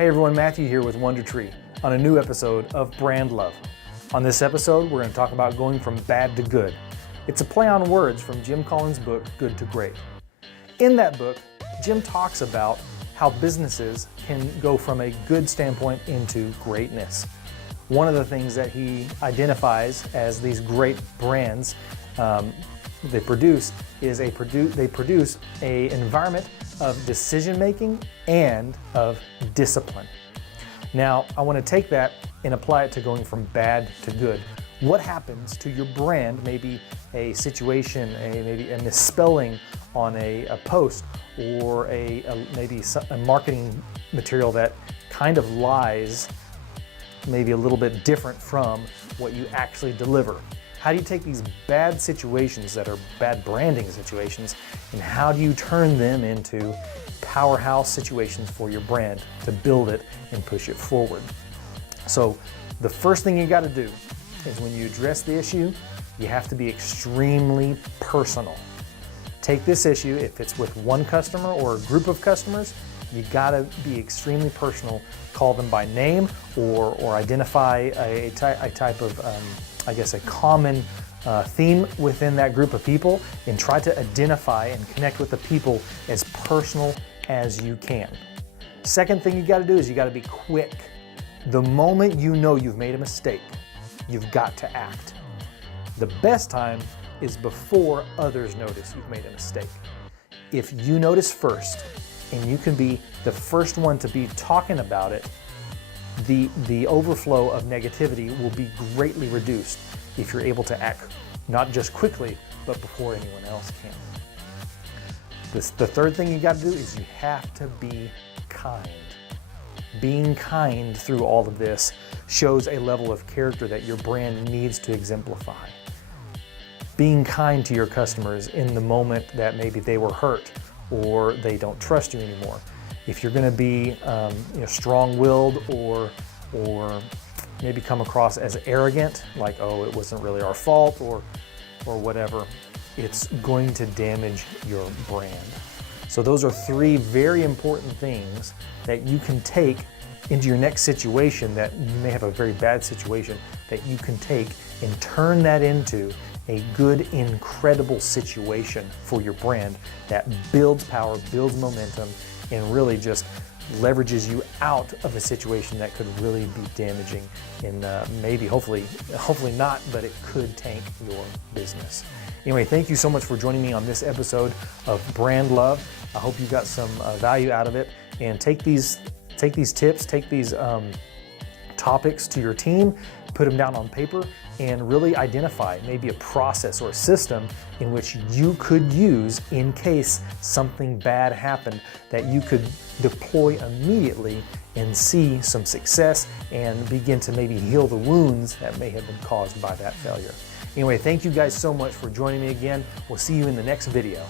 Hey everyone, Matthew here with Wonder Tree on a new episode of Brand Love. On this episode, we're going to talk about going from bad to good. It's a play on words from Jim Collins' book, Good to Great. In that book, Jim talks about how businesses can go from a good standpoint into greatness. One of the things that he identifies as these great brands they produce is they produce an environment of decision making and of discipline. Now, I want to take that and apply it to going from bad to good. What happens to your brand, maybe a situation, maybe a misspelling on a post, or maybe a marketing material that kind of lies maybe a little bit different from what you actually deliver? How do you take these bad situations that are bad branding situations, and how do you turn them into powerhouse situations for your brand to build it and push it forward? So the first thing you got to do is when you address the issue, you have to be extremely personal. Take this issue, if it's with one customer or a group of customers, you got to be extremely personal. Call them by name or identify a type of a common theme within that group of people, and try to identify and connect with the people as personal as you can. Second thing you got to do is you got to be quick. The moment you know you've made a mistake, you've got to act. The best time is before others notice you've made a mistake. If you notice first, and you can be the first one to be talking about it, the overflow of negativity will be greatly reduced if you're able to act not just quickly, but before anyone else can. The third thing you got to do is you have to be kind. Being kind through all of this shows a level of character that your brand needs to exemplify. Being kind to your customers in the moment that maybe they were hurt or they don't trust you anymore. If you're going to be strong-willed or maybe come across as arrogant, like, oh, it wasn't really our fault or whatever, it's going to damage your brand. So those are three very important things that you can take into your next situation, that you may have a very bad situation, that you can take and turn that into a good, incredible situation for your brand that builds power, builds momentum, and really just leverages you out of a situation that could really be damaging, and maybe, hopefully not, but it could tank your business. Anyway, thank you so much for joining me on this episode of Brand Love. I hope you got some value out of it, and take these tips, take these topics to your team, put them down on paper, and really identify maybe a process or a system in which you could use in case something bad happened, that you could deploy immediately and see some success and begin to maybe heal the wounds that may have been caused by that failure. Anyway, thank you guys so much for joining me again. We'll see you in the next video.